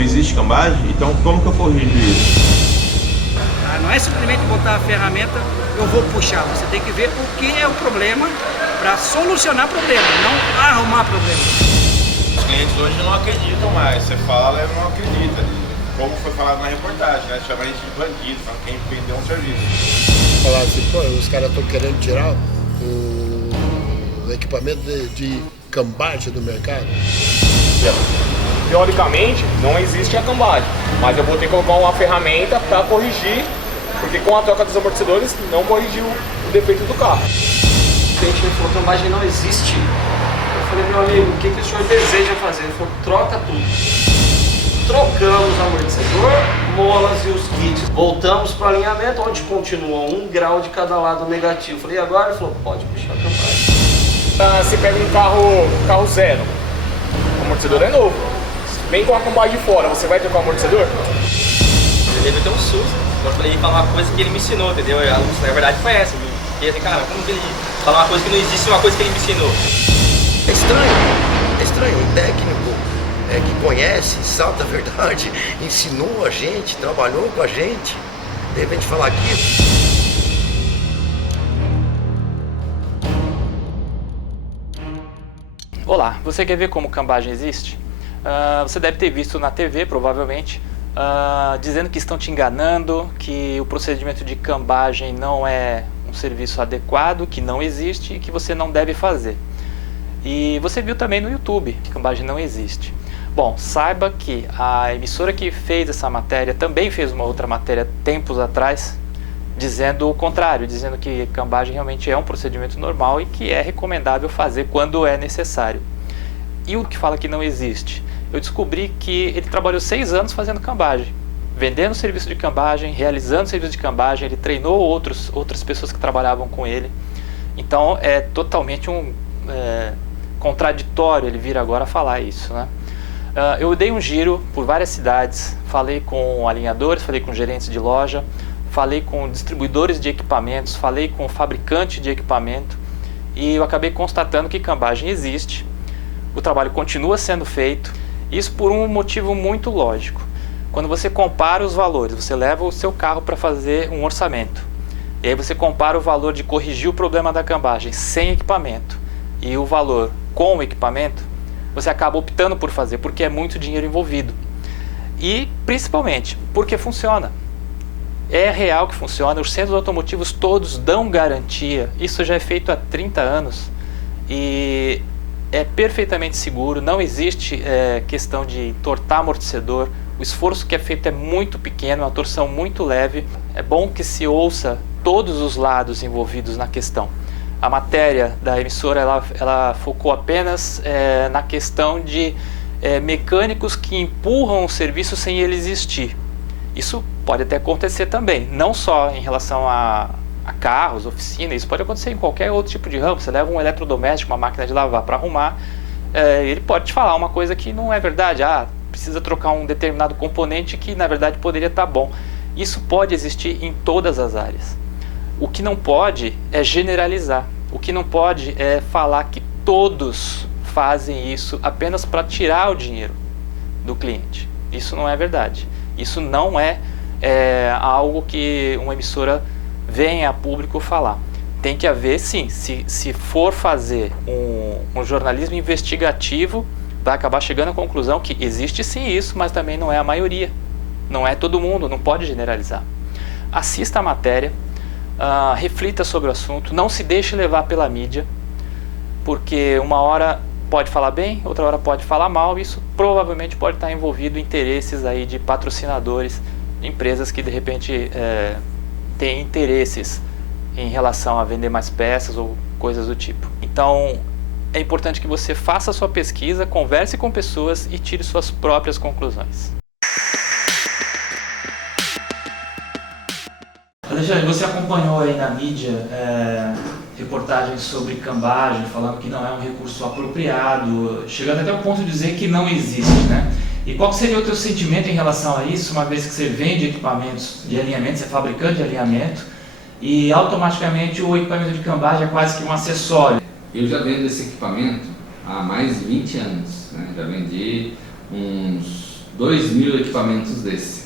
não existe cambagem, então como que eu corrijo isso? Não é simplesmente botar a ferramenta, eu vou puxar. Você tem que ver o que é o problema para solucionar problema, não arrumar problema. Os clientes hoje não acreditam mais, você fala e não acredita. Como foi falado na reportagem, né? Chama a gente de bandido, falando quem vendeu um serviço. Falar assim, pô, os caras estão querendo tirar o equipamento de cambagem do mercado. Teoricamente, não existe a cambagem, mas eu vou ter que colocar uma ferramenta para corrigir, porque com a troca dos amortecedores não corrigiu o defeito do carro. O cliente me falou, cambagem não existe. Eu falei, meu amigo, o que o senhor deseja fazer? Ele falou, troca tudo. Trocamos o amortecedor, molas e os kits. Voltamos para o alinhamento, onde continua 1 grau de cada lado negativo. Eu falei, e agora? Ele falou, pode puxar a cambagem. Você pega um carro zero, o amortecedor é novo. Vem com a cambagem de fora, você vai trocar o amortecedor? Ele deve ter um susto. Eu falei falar uma coisa que ele me ensinou, entendeu? Na verdade foi essa. E assim, cara, como que ele fala uma coisa que não existe, uma coisa que ele me ensinou? É estranho, um técnico que conhece, sabe da verdade, ensinou a gente, trabalhou com a gente, de repente falar aquilo. Olá, você quer ver como cambagem existe? Você deve ter visto na TV, provavelmente, dizendo que estão te enganando, que o procedimento de cambagem não é um serviço adequado, que não existe e que você não deve fazer. E você viu também no YouTube que cambagem não existe. Bom, saiba que a emissora que fez essa matéria também fez uma outra matéria tempos atrás, dizendo o contrário, dizendo que cambagem realmente é um procedimento normal e que é recomendável fazer quando é necessário. E o que fala que não existe? Eu descobri que ele trabalhou 6 anos fazendo cambagem, vendendo serviço de cambagem, realizando serviço de cambagem, ele treinou outras pessoas que trabalhavam com ele. Então é totalmente contraditório ele vir agora falar isso, né? Eu dei um giro por várias cidades, falei com alinhadores, falei com gerentes de loja, falei com distribuidores de equipamentos, falei com fabricante de equipamento e eu acabei constatando que cambagem existe, o trabalho continua sendo feito, isso por um motivo muito lógico. Quando você compara os valores, você leva o seu carro para fazer um orçamento e aí você compara o valor de corrigir o problema da cambagem sem equipamento e o valor com o equipamento, você acaba optando por fazer, porque é muito dinheiro envolvido. E, principalmente, porque funciona. É real que funciona, os centros automotivos todos dão garantia, isso já é feito há 30 anos e é perfeitamente seguro, não existe questão de entortar amortecedor, o esforço que é feito é muito pequeno, uma torção muito leve. É bom que se ouça todos os lados envolvidos na questão. A matéria da emissora ela focou apenas na questão de mecânicos que empurram o serviço sem ele existir. Isso pode até acontecer também, não só em relação a carros, oficina, isso pode acontecer em qualquer outro tipo de ramo. Você leva um eletrodoméstico, uma máquina de lavar para arrumar, ele pode te falar uma coisa que não é verdade, precisa trocar um determinado componente que na verdade poderia estar bom. Isso pode existir em todas as áreas. O que não pode é generalizar, o que não pode é falar que todos fazem isso apenas para tirar o dinheiro do cliente. Isso não é verdade. Isso não é algo que uma emissora venha a público falar. Tem que haver sim, se for fazer um jornalismo investigativo, vai acabar chegando à conclusão que existe sim isso, mas também não é a maioria. Não é todo mundo, não pode generalizar. Assista a matéria. Reflita sobre o assunto, não se deixe levar pela mídia, porque uma hora pode falar bem, outra hora pode falar mal, isso provavelmente pode estar envolvido em interesses aí de patrocinadores, de empresas que de repente têm interesses em relação a vender mais peças ou coisas do tipo. Então é importante que você faça a sua pesquisa, converse com pessoas e tire suas próprias conclusões. Alexandre, você acompanhou aí na mídia reportagens sobre cambagem, falando que não é um recurso apropriado, chegando até o ponto de dizer que não existe, né? E qual seria o teu sentimento em relação a isso, uma vez que você vende equipamentos de alinhamento, você é fabricante de alinhamento, e automaticamente o equipamento de cambagem é quase que um acessório? Eu já vendo esse equipamento há mais de 20 anos, né? Já vendi uns 2.000 equipamentos desse.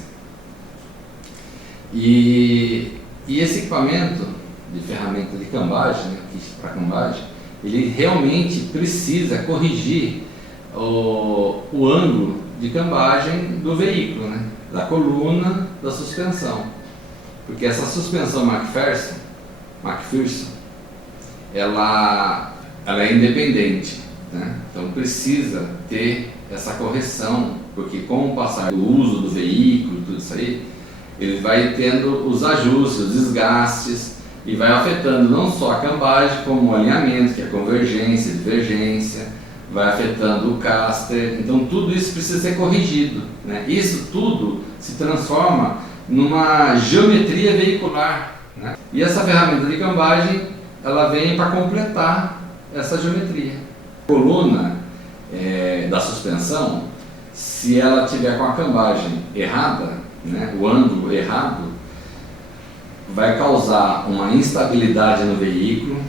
E esse equipamento de ferramenta de cambagem, né, para cambagem, ele realmente precisa corrigir o ângulo de cambagem do veículo, né, da coluna da suspensão. Porque essa suspensão McPherson, ela é independente, né? Então precisa ter essa correção, porque com o passar do uso do veículo, tudo isso aí, ele vai tendo os ajustes, os desgastes, e vai afetando não só a cambagem, como o alinhamento, que é convergência, divergência, vai afetando o caster. Então tudo isso precisa ser corrigido, né? Isso tudo se transforma numa geometria veicular, né? E essa ferramenta de cambagem, ela vem para completar essa geometria. A coluna da suspensão, se ela tiver com a cambagem errada, né, o ângulo errado, vai causar uma instabilidade no veículo,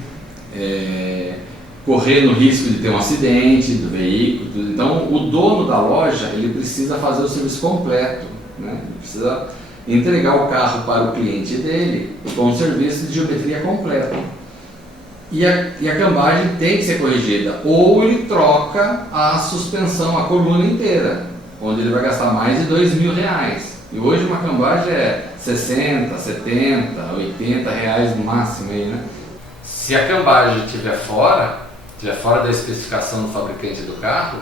correndo o risco de ter um acidente do veículo. Então o dono da loja, ele precisa fazer o serviço completo, né? Ele precisa entregar o carro para o cliente dele com um serviço de geometria completa. E a cambagem tem que ser corrigida, ou ele troca a suspensão, a coluna inteira, onde ele vai gastar mais de R$2.000. E hoje uma cambagem é 60, 70, 80 reais no máximo aí, né? Se a cambagem estiver fora da especificação do fabricante do carro,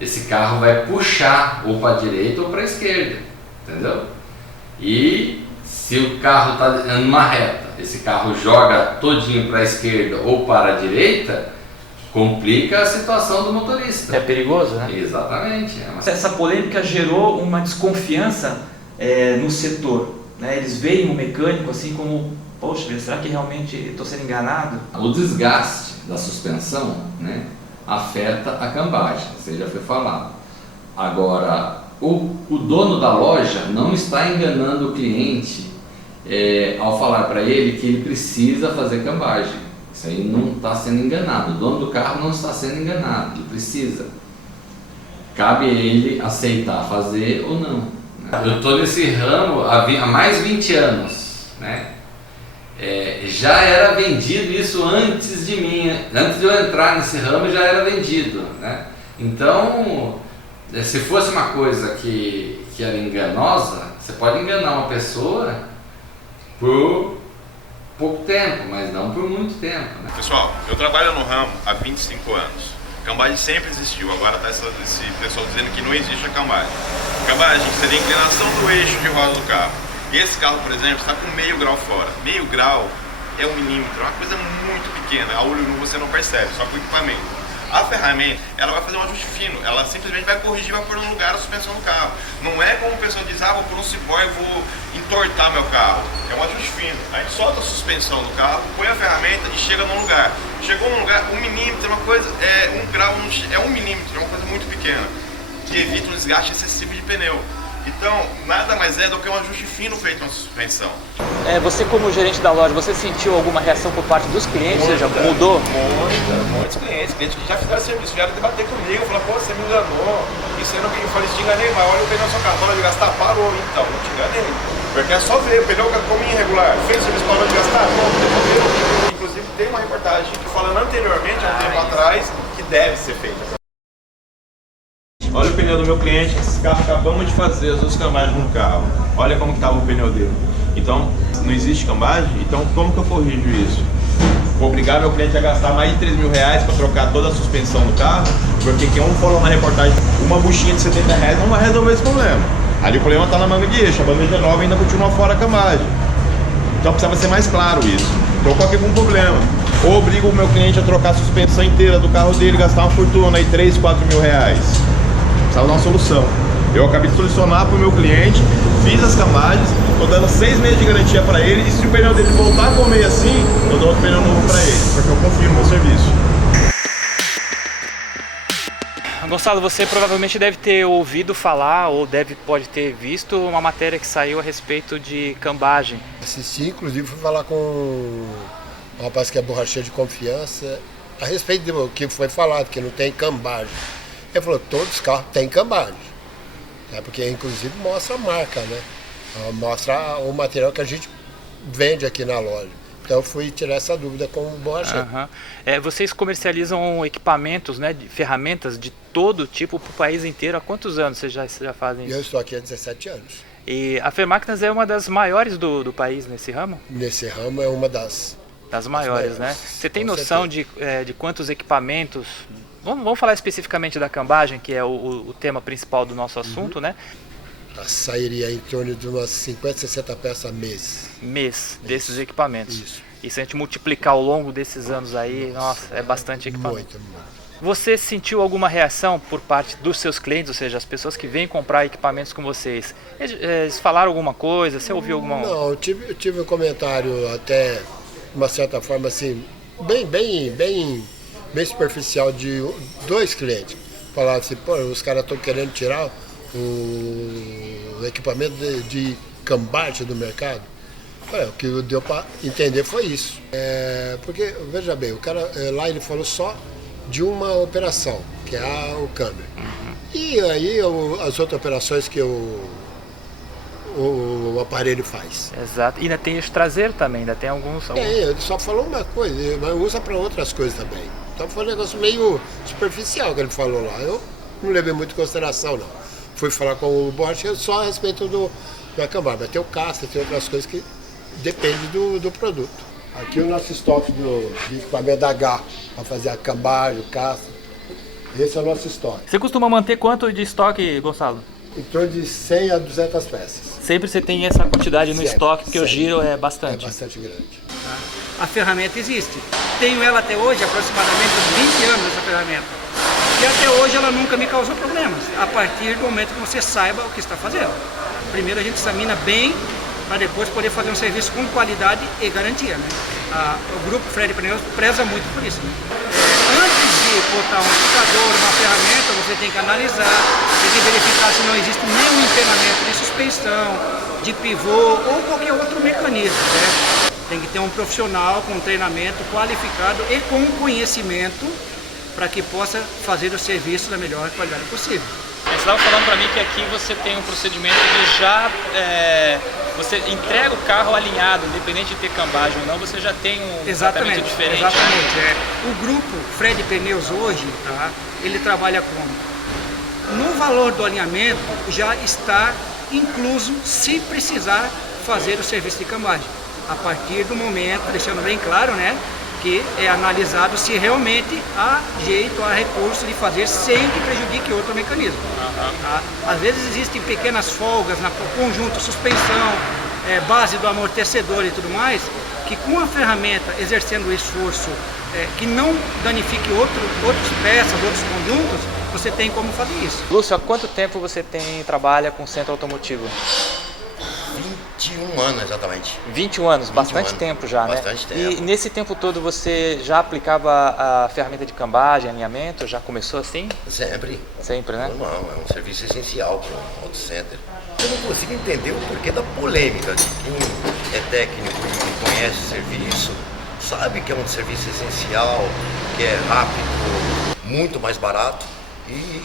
esse carro vai puxar ou para a direita ou para a esquerda, entendeu? E se o carro está numa reta, esse carro joga todinho para a esquerda ou para a direita, complica a situação do motorista. É perigoso, né? Exatamente. Essa polêmica gerou uma desconfiança no setor, né? Eles veem o mecânico assim como, poxa, será que realmente estou sendo enganado? O desgaste da suspensão, né, afeta a cambagem, isso já foi falado. Agora, o dono da loja não está enganando o cliente ao falar para ele que ele precisa fazer cambagem. Isso aí não está sendo enganado. O dono do carro não está sendo enganado, ele precisa. Cabe a ele aceitar fazer ou não, né? Eu estou nesse ramo há mais de 20 anos, né? Já era vendido isso antes de mim, antes de eu entrar nesse ramo já era vendido, né? Então, se fosse uma coisa que era enganosa, você pode enganar uma pessoa por pouco tempo, mas não por muito tempo, né? Pessoal, eu trabalho no ramo há 25 anos. Cambagem sempre existiu, agora está esse pessoal dizendo que não existe a cambagem. Cambagem seria a inclinação do eixo de roda do carro. E esse carro, por exemplo, está com meio grau fora. Meio grau é 1 milímetro, é uma coisa muito pequena, a olho nu você não percebe, só com o equipamento. A ferramenta, ela vai fazer um ajuste fino, ela simplesmente vai corrigir, vai pôr no lugar a suspensão do carro. Não é como o pessoal diz, vou pôr um cibó e vou entortar meu carro. É um ajuste fino. A gente solta a suspensão do carro, põe a ferramenta e chega num lugar. Chegou num lugar, 1 milímetro é uma coisa, 1 grau, é 1 milímetro, é uma coisa muito pequena, que evita um desgaste excessivo de pneu. Então, nada mais é do que um ajuste fino feito na suspensão. Você como gerente da loja, você sentiu alguma reação por parte dos clientes? Ou seja, mudou? Muitos clientes que já fizeram serviço, vieram debater comigo, falaram, pô, você me enganou, isso aí não, eu falei, te enganei, mas olha o pneu da sua carro, de gastar, parou, então, não te enganei. Porque é só ver, o pneu como irregular, fez o serviço, parou de gastar, pronto, devolveu. Inclusive tem uma reportagem que falando anteriormente, há um tempo atrás, que deve ser feita. Olha o pneu do meu cliente, esse carro acabamos de fazer as 2 cambagens no carro. Olha como estava o pneu dele. Então, não existe cambagem? Então, como que eu corrijo isso? Vou obrigar meu cliente a gastar mais de R$3.000 para trocar toda a suspensão do carro? Porque quem falou na reportagem, uma buchinha de R$70 não vai resolver esse problema. Ali o problema está na manga de eixo, a bandeja nova ainda continua fora a cambagem. Então precisava ser mais claro isso. Então qual que é o problema? Ou obrigo o meu cliente a trocar a suspensão inteira do carro dele, gastar uma fortuna aí, R$3.000, R$4.000. Precisava dar uma solução. Eu acabei de solucionar para o meu cliente, fiz as camagens, estou dando 6 meses de garantia para ele, e se o pneu dele voltar a comer assim, eu dou outro pneu novo para ele, porque eu confio no meu serviço. Gonçalo, você provavelmente deve ter ouvido falar, ou pode ter visto uma matéria que saiu a respeito de cambagem. Assisti, inclusive fui falar com um rapaz que é borracheiro de confiança, a respeito do que foi falado, que não tem cambagem. Ele falou, todos os carros têm cambagem. Porque inclusive mostra a marca, né? Mostra o material que a gente vende aqui na loja. Então eu fui tirar essa dúvida com o borracheiro. Vocês comercializam equipamentos, né, ferramentas de todo tipo para o país inteiro. Há quantos anos vocês já fazem isso? Eu estou aqui há 17 anos. E a Fermáquinas é uma das maiores do país nesse ramo? Nesse ramo é uma das maiores, né? Você tem noção de quantos equipamentos... Vamos falar especificamente da cambagem, que é o tema principal do nosso assunto, né? Sairia em torno de umas 50, 60 peças mês. Desses equipamentos. Isso. E se a gente multiplicar ao longo desses anos aí, nossa, é bastante equipamento. Muito. Você sentiu alguma reação por parte dos seus clientes, ou seja, as pessoas que vêm comprar equipamentos com vocês? Eles falaram alguma coisa? Você ouviu alguma... Não, eu tive um comentário até, de uma certa forma, assim, bem superficial de 2 clientes. Falaram assim, pô, os caras estão querendo tirar o equipamento de cambagem do mercado. O que deu para entender foi isso. Porque, veja bem, o cara lá ele falou só de uma operação, que é o câmbio. E aí as outras operações que o aparelho faz. Exato. E ainda tem esse traseiro também, ainda tem alguns... Ele só falou uma coisa, mas usa para outras coisas também. Então foi um negócio meio superficial que ele falou lá. Eu não levei muito em consideração, não. Fui falar com o borracheiro só a respeito da cambagem, mas tem o casca, tem outras coisas que dependem do produto. Aqui o nosso estoque de equipamento da H, para fazer a cambagem, o casca, esse é o nosso estoque. Você costuma manter quanto de estoque, Gonçalo? Em torno de 100 a 200 peças. Sempre você tem essa quantidade no estoque, porque o giro é bastante. É bastante grande. A ferramenta existe. Tenho ela até hoje, aproximadamente uns 20 anos, essa ferramenta. E até hoje ela nunca me causou problemas, a partir do momento que você saiba o que está fazendo. Primeiro a gente examina bem, para depois poder fazer um serviço com qualidade e garantia, né? O grupo Fred Pneus preza muito por isso, né? Antes de botar um computador, uma ferramenta, você tem que analisar, tem que verificar se não existe nenhum empenamento de suspensão, de pivô ou qualquer outro mecanismo, né? Tem que ter um profissional com treinamento qualificado e com conhecimento para que possa fazer o serviço da melhor qualidade possível. Você estava falando para mim que aqui você tem um procedimento de você entrega o carro alinhado, independente de ter cambagem ou não, você já tem um tratamento diferente. Exatamente. O grupo Fred Pneus hoje, tá, ele trabalha como? No valor do alinhamento já está incluso, se precisar fazer o serviço de cambagem. A partir do momento, deixando bem claro, né, que é analisado se realmente há jeito, há recurso de fazer sem que prejudique outro mecanismo. Às vezes existem pequenas folgas no conjunto, suspensão, base do amortecedor e tudo mais, que com a ferramenta exercendo o esforço que não danifique outras peças, outros conjuntos, você tem como fazer isso. Lúcio, há quanto tempo você trabalha com centro automotivo? 21 anos exatamente. 21 anos, bastante tempo já, né? Bastante tempo. E nesse tempo todo você já aplicava a ferramenta de cambagem, alinhamento? Já começou assim? Sempre. Sempre, né? Não, é um serviço essencial para um auto center. Eu não consigo entender o porquê da polêmica. Quem é técnico e conhece o serviço, sabe que é um serviço essencial, que é rápido, muito mais barato.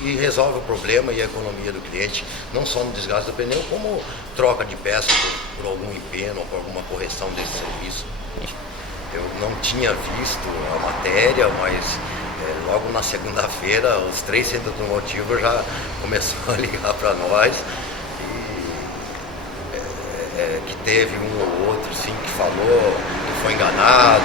E resolve o problema e a economia do cliente, não só no desgaste do pneu, como troca de peças por algum empeno ou por alguma correção desse serviço. Eu não tinha visto a matéria, mas logo na segunda-feira os 3 centros automotivos já começaram a ligar para nós e que teve um ou outro sim que falou que foi enganado,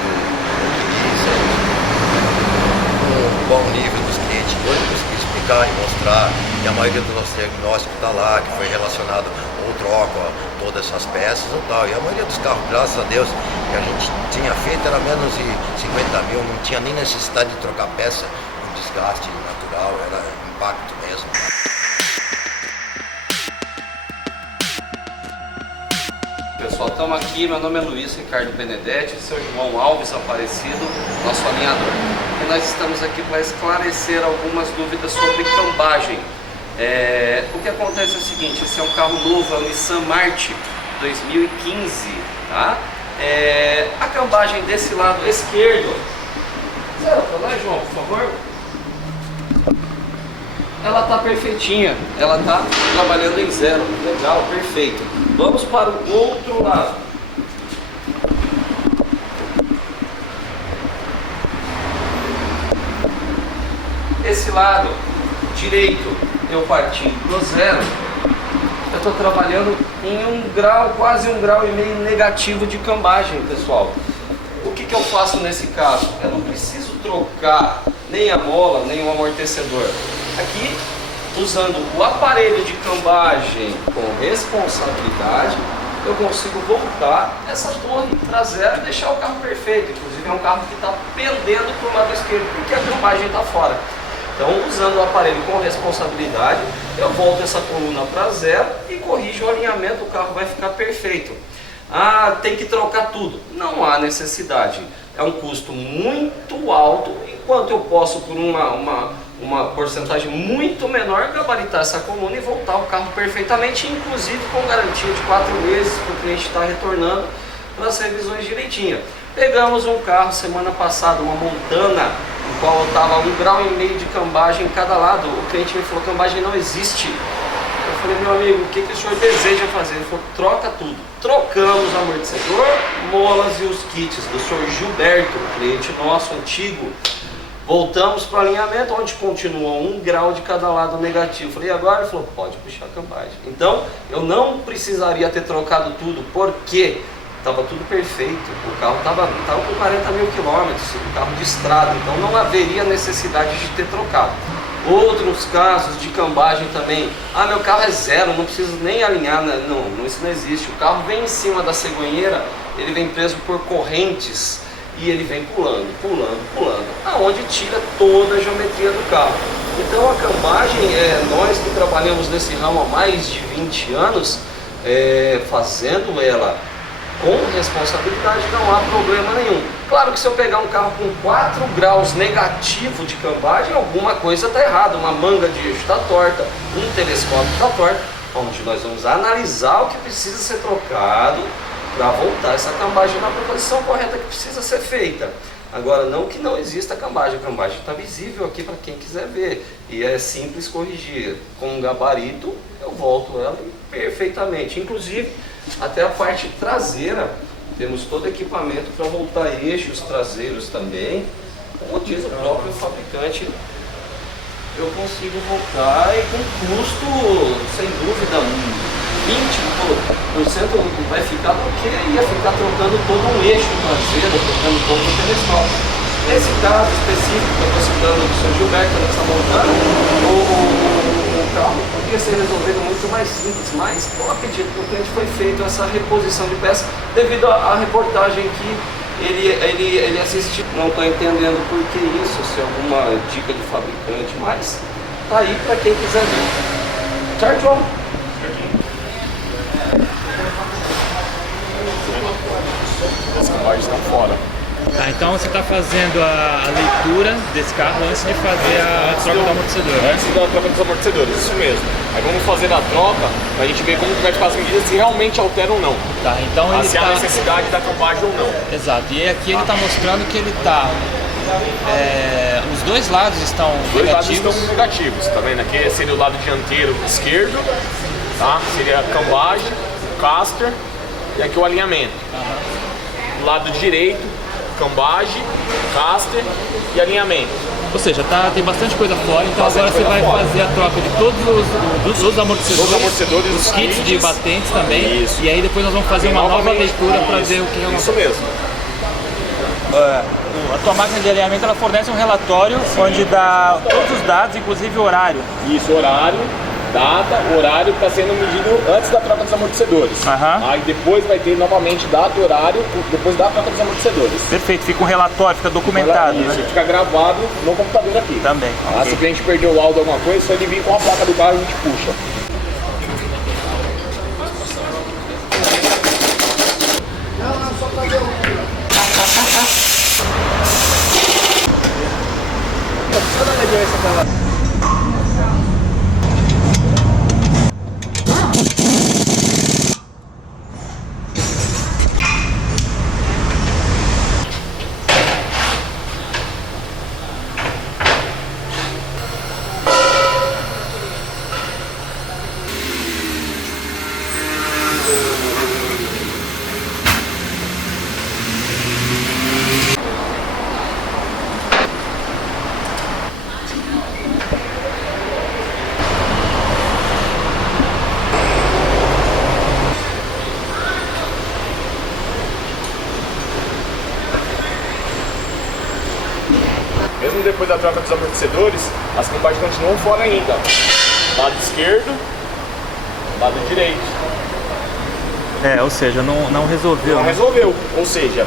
um bom nível dos clientes, eu consegui explicar e mostrar que a maioria do nosso diagnóstico está lá, que foi relacionado ou troca todas essas peças ou tal. E a maioria dos carros, graças a Deus, que a gente tinha feito era menos de 50 mil, não tinha nem necessidade de trocar peça, um desgaste natural, era impacto mesmo. Pessoal, estamos aqui, meu nome é Luiz Ricardo Benedetti, seu irmão Alves Aparecido, nosso alinhador. E nós estamos aqui para esclarecer algumas dúvidas sobre cambagem. O que acontece é o seguinte, esse é um carro novo, é o Nissan Marti 2015, tá? A cambagem desse lado esquerdo, zero para lá, João, por favor. ela tá perfeitinha, ela tá trabalhando em zero, legal, perfeito. Vamos para o outro lado. Esse lado direito, eu partindo do zero, eu estou trabalhando em 1 grau, quase 1,5 graus negativo de cambagem, pessoal. O que eu faço nesse caso? Eu não preciso trocar nem a mola, nem o amortecedor. Aqui, usando o aparelho de cambagem com responsabilidade, eu consigo voltar essa torre traseira e deixar o carro perfeito. Inclusive é um carro que está pendendo para o lado esquerdo, porque a cambagem está fora. Então, usando o aparelho com responsabilidade, eu volto essa coluna para zero e corrijo o alinhamento, o carro vai ficar perfeito. Ah, tem que trocar tudo. Não há necessidade. É um custo muito alto, enquanto eu posso, por uma porcentagem muito menor, gabaritar essa coluna e voltar o carro perfeitamente, inclusive com garantia de 4 meses, para o cliente estar retornando para as revisões direitinho. Pegamos um carro semana passada, uma Montana, no qual eu estava 1,5 graus de cambagem em cada lado. O cliente me falou: cambagem não existe. Eu falei: meu amigo, o que o senhor deseja fazer? Ele falou: troca tudo. Trocamos amortecedor, molas e os kits do senhor Gilberto, cliente nosso antigo. Voltamos para o alinhamento, onde continuou 1 grau de cada lado negativo. Eu falei: e agora? Ele falou: pode puxar a cambagem. Então, eu não precisaria ter trocado tudo, porque estava tudo perfeito, o carro estava com 40 mil quilômetros, um carro de estrada, então não haveria necessidade de ter trocado. Outros casos de cambagem também: ah, meu carro é zero, não preciso nem alinhar, não, isso não existe. O carro vem em cima da cegonheira, ele vem preso por correntes e ele vem pulando, aonde tira toda a geometria do carro. Então a cambagem, nós que trabalhamos nesse ramo há mais de 20 anos, fazendo ela com responsabilidade, não há problema nenhum. Claro que se eu pegar um carro com 4 graus negativo de cambagem, alguma coisa está errada, uma manga de eixo está torta, um telescópio está torto, onde nós vamos analisar o que precisa ser trocado para voltar essa cambagem na proposição correta que precisa ser feita. Agora, não que não exista cambagem, a cambagem está visível aqui para quem quiser ver, e é simples corrigir. Com um gabarito, eu volto ela perfeitamente. Inclusive, até a parte traseira, temos todo equipamento para voltar eixos traseiros também. Como diz o próprio fabricante, eu consigo voltar e com custo, sem dúvida, 20% vai ficar, porque ia ficar trocando todo um eixo traseiro, trocando todo o telescópio. Nesse caso específico, eu estou citando do seu Gilberto, nessa Montana, o carro podia ser resolvido muito mais simples, mas eu acredito que o cliente foi feito essa reposição de peças devido à reportagem que ele assistiu. Não estou entendendo por que isso, se é alguma dica de fabricante, mas tá aí para quem quiser ver. Certo, João? As cambagens estão fora. Tá, então você está fazendo a leitura desse carro antes de fazer a troca do amortecedor, né? Antes da troca dos amortecedores, isso mesmo. Aí vamos fazer a troca pra gente ver como que vai ficar as medidas, se realmente alteram ou não. Tá, então ele se há necessidade da cambagem ou não. Exato, e aqui ele está mostrando que ele está... os dois lados estão Os dois negativos. lados estão negativos, tá vendo? Aqui seria o lado dianteiro esquerdo, tá? Seria a cambagem, o caster e aqui o alinhamento. O lado direito, cambagem, caster e alinhamento. Ou seja, tem bastante coisa fora, então agora você vai fazer a troca de todos os amortecedores, os kits de batentes também. Isso. E aí depois nós vamos fazer uma nova leitura para ver o que é isso mesmo. A tua máquina de alinhamento ela fornece um relatório onde dá todos os dados, inclusive o horário. Isso, horário, data, horário que está sendo medido antes da troca dos amortecedores. Aí depois vai ter novamente data e horário depois da troca dos amortecedores. Perfeito, fica um relatório, fica documentado. Isso, né? fica gravado no computador aqui. Também. Okay. Se o cliente perdeu o laudo de alguma coisa, só ele vir com a placa do carro a gente puxa. Só dá uma diferença pra lá. depois da troca dos amortecedores, as cambagens continuam fora ainda. Lado esquerdo, lado direito. Ou seja, não resolveu. Não resolveu. Ou seja,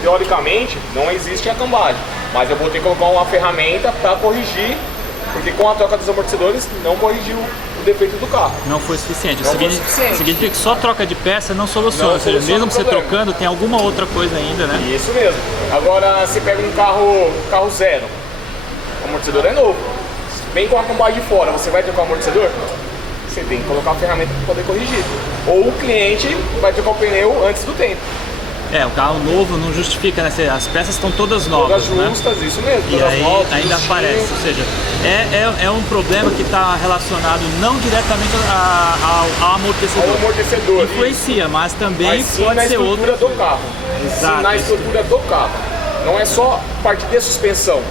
teoricamente não existe a cambagem, mas eu vou ter que colocar uma ferramenta para corrigir, porque com a troca dos amortecedores não corrigiu o defeito do carro. Não foi suficiente. Não foi suficiente. Significa que só troca de peça não soluciona. Ou seja, mesmo você trocando, tem alguma outra coisa ainda, né? Isso mesmo. Agora, se pega um carro zero, o amortecedor é novo, vem com a cambagem de fora, você vai trocar o amortecedor? Você tem que colocar a ferramenta para poder corrigir. Ou o cliente vai trocar o pneu antes do tempo. O carro novo não justifica, né? As peças estão todas novas, todas justas, né? Isso mesmo. E aí novas, ainda aparece, ou seja, é um problema que está relacionado não diretamente ao amortecedor. Ao amortecedor. Influencia, mas também pode ser outra do carro. Exato. Sim, na estrutura do carro. Não é só parte de suspensão.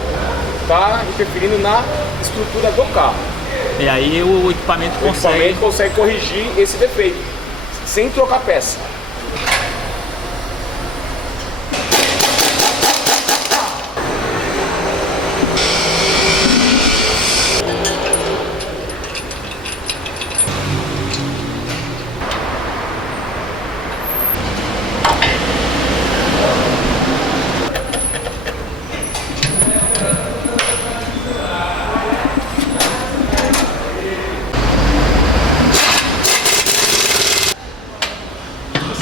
Está interferindo na estrutura do carro. E aí o equipamento consegue corrigir esse defeito, sem trocar peça.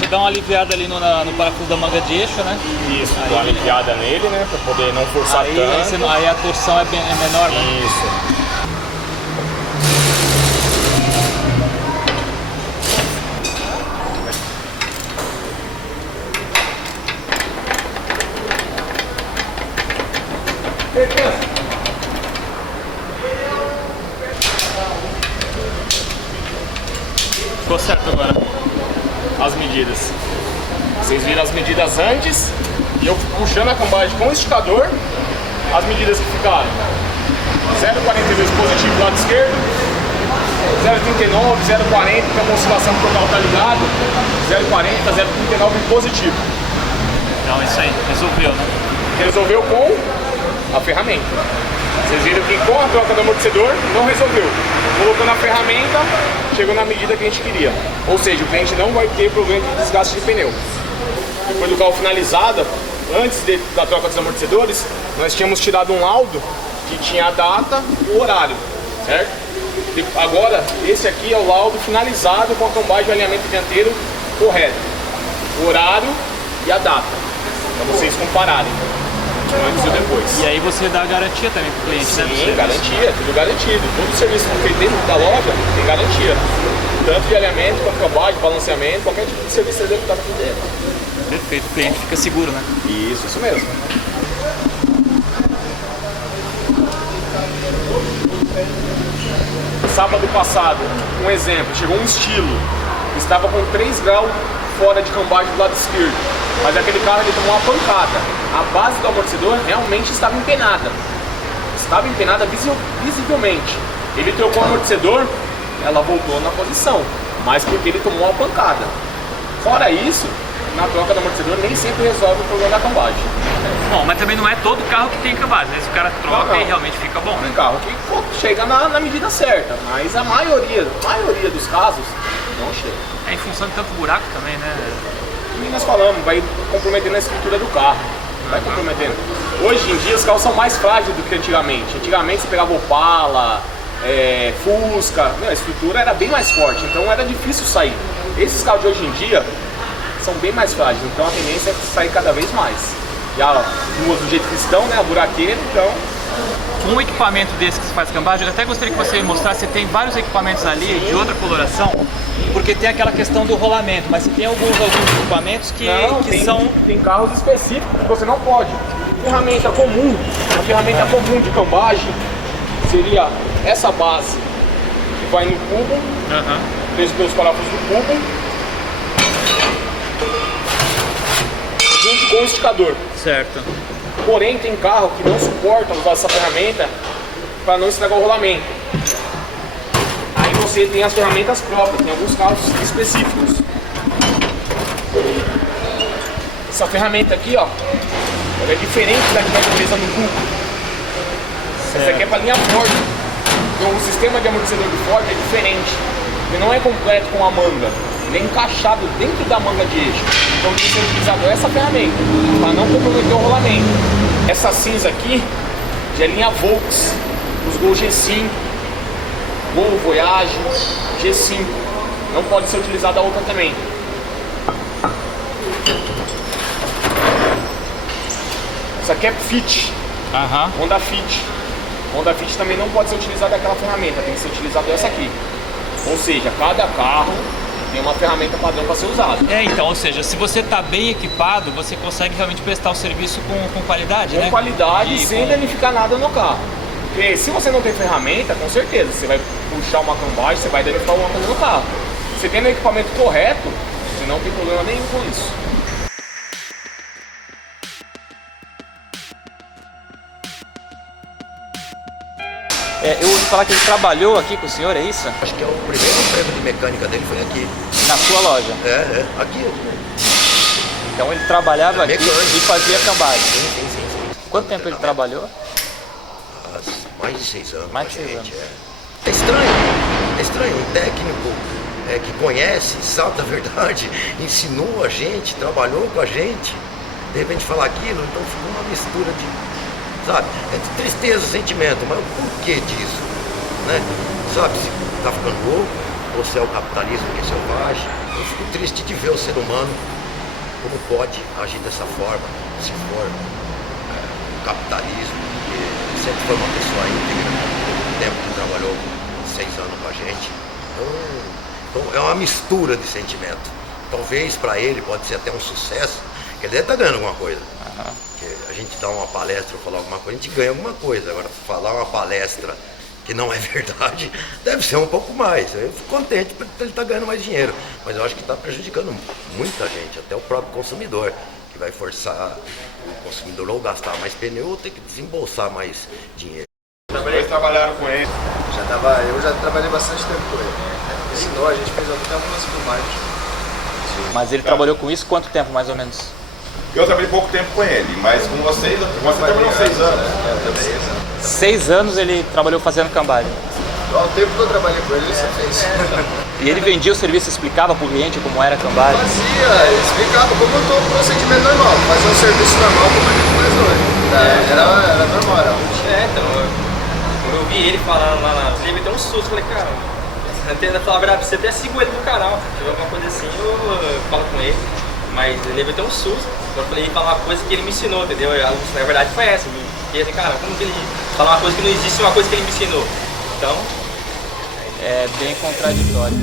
Dá uma aliviada ali no parafuso da manga de eixo, né? Isso, dá uma aliviada nele, né? Pra poder não forçar tanto. Aí a torção é menor, né? Isso. Ficou certo agora. As medidas. Vocês viram as medidas antes e eu puxando a cambagem com o esticador, as medidas que ficaram: 0,42 positivo do lado esquerdo, 0,39, 0,40, que é uma oscilação total tá ligado, 0,40, 0,39 positivo. Então isso aí, resolveu, né? Resolveu com a ferramenta. Vocês viram que com a troca do amortecedor não resolveu. Colocando a ferramenta, chegou na medida que a gente queria. Ou seja, o cliente não vai ter problema de desgaste de pneu. Depois do carro finalizado, antes da troca dos amortecedores, nós tínhamos tirado um laudo que tinha a data e o horário, certo? E agora, esse aqui é o laudo finalizado com a cambagem e o alinhamento dianteiro correto. O horário e a data, para vocês compararem. Antes e depois. E aí você dá garantia também pro cliente, né? Sim, garantia, tudo garantido. Todo serviço que feito dentro da loja tem garantia. Tanto de alinhamento, quanto cambagem, balanceamento, qualquer tipo de serviço executado aqui dentro. Perfeito, o cliente fica seguro, né? Isso mesmo. Sábado passado, um exemplo, chegou um estilo, estava com 3 graus fora de cambagem do lado esquerdo, mas aquele carro ele tomou uma pancada. A base do amortecedor realmente estava empenada. Estava empenada visivelmente. Ele trocou o amortecedor, ela voltou na posição, mas porque ele tomou uma pancada. Fora isso, na troca do amortecedor nem sempre resolve o problema da cambagem. Bom, mas também não é todo carro que tem cambagem, né? Se o cara troca e realmente fica bom, né? Tem carro que chega na medida certa, mas a maioria dos casos não chega. É em função de tanto buraco também, né? E nós falamos, vai comprometendo a estrutura do carro. Vai comprometendo. Hoje em dia os carros são mais frágeis do que antigamente. Antigamente você pegava Opala, Fusca, a estrutura era bem mais forte, então era difícil sair. Esses carros de hoje em dia são bem mais frágeis, então a tendência é sair cada vez mais. Já ruas do jeito que estão, né, a buraqueira, então... Um equipamento desse que se faz cambagem, eu até gostaria que você mostrasse, você tem vários equipamentos ali de outra coloração, porque tem aquela questão do rolamento, mas você tem alguns equipamentos que Tem carros específicos que você não pode. Ferramenta comum, a ferramenta comum de cambagem seria essa base que vai no cubo, preso pelos parafusos do cubo, junto com o esticador. Certo. Porém, tem carro que não suporta usar essa ferramenta para não estragar o rolamento. Aí você tem as ferramentas próprias, tem alguns carros específicos. Essa ferramenta aqui, ó, ela é diferente da que vai presa no cubo. Essa aqui é para linha Ford. Então o sistema de amortecedor de Ford é diferente. Ele não é completo com a manga. Ele é encaixado dentro da manga de eixo. Então tem que ser utilizado essa ferramenta para não comprometer o rolamento. Essa cinza aqui já é linha Volks, os Gol G5, Gol Voyage, G5. Não pode ser utilizada a outra também. Essa aqui é Fit, Honda Fit. Honda Fit também não pode ser utilizada aquela ferramenta, tem que ser utilizada essa aqui. Ou seja, cada carro tem uma ferramenta padrão para ser usada. Então, ou seja, se você está bem equipado, você consegue realmente prestar o serviço com qualidade, né? Com qualidade e sem danificar nada no carro. Porque se você não tem ferramenta, com certeza, você vai puxar uma cambagem, você vai danificar alguma coisa no carro. Você tendo o equipamento correto, você não tem problema nenhum com isso. Eu ouvi falar que ele trabalhou aqui com o senhor, é isso? Acho que é o primeiro emprego de mecânica dele foi aqui. Na sua loja? Aqui. Então ele trabalhava aqui e fazia cambagem? Sim. Quanto tempo ele trabalhou? Mais de 6 anos. Mais de 6 anos. É estranho. Um técnico que conhece, sabe da verdade, ensinou a gente, trabalhou com a gente, de repente falar aquilo, então ficou uma mistura de... Sabe, é de tristeza, sentimento, mas o porquê disso, né? Sabe, se tá ficando louco, ou se é o capitalismo que é selvagem. Eu fico triste de ver o ser humano como pode agir dessa forma, se for o capitalismo, que sempre foi uma pessoa íntegra, o tempo que trabalhou 6 anos com a gente. Então é uma mistura de sentimento. Talvez para ele pode ser até um sucesso, que ele deve estar ganhando alguma coisa. A gente dá uma palestra ou falar alguma coisa, a gente ganha alguma coisa. Agora, falar uma palestra que não é verdade, deve ser um pouco mais. Eu fico contente porque ele está ganhando mais dinheiro, mas eu acho que está prejudicando muita gente, até o próprio consumidor, que vai forçar o consumidor ou gastar mais pneu ou ter que desembolsar mais dinheiro. Vocês trabalharam com ele? Eu já trabalhei bastante tempo com ele. Ensinou, a gente fez até algumas filmagens. Mas ele trabalhou com isso quanto tempo, mais ou menos? Eu trabalhei pouco tempo com ele, mas com vocês, você trabalhou 6 anos. 6 anos ele trabalhou fazendo cambagem. O tempo que eu trabalhei com ele, você fez. E ele vendia o serviço, explicava para o cliente como era a cambagem? Explicava como o procedimento normal, fazia um serviço normal como a gente faz hoje. Era normal, era então, quando eu vi ele falando lá na... Ele me deu um susto, falei, cara, até falar a verdade, você até sigo ele no canal, se tiver alguma coisa assim, eu falo com ele. Mas ele me deu um susto, eu falei falar uma coisa que ele me ensinou, entendeu? Na verdade foi essa, e assim, cara, como que ele fala uma coisa que não existe, uma coisa que ele me ensinou? Então... É bem contraditório.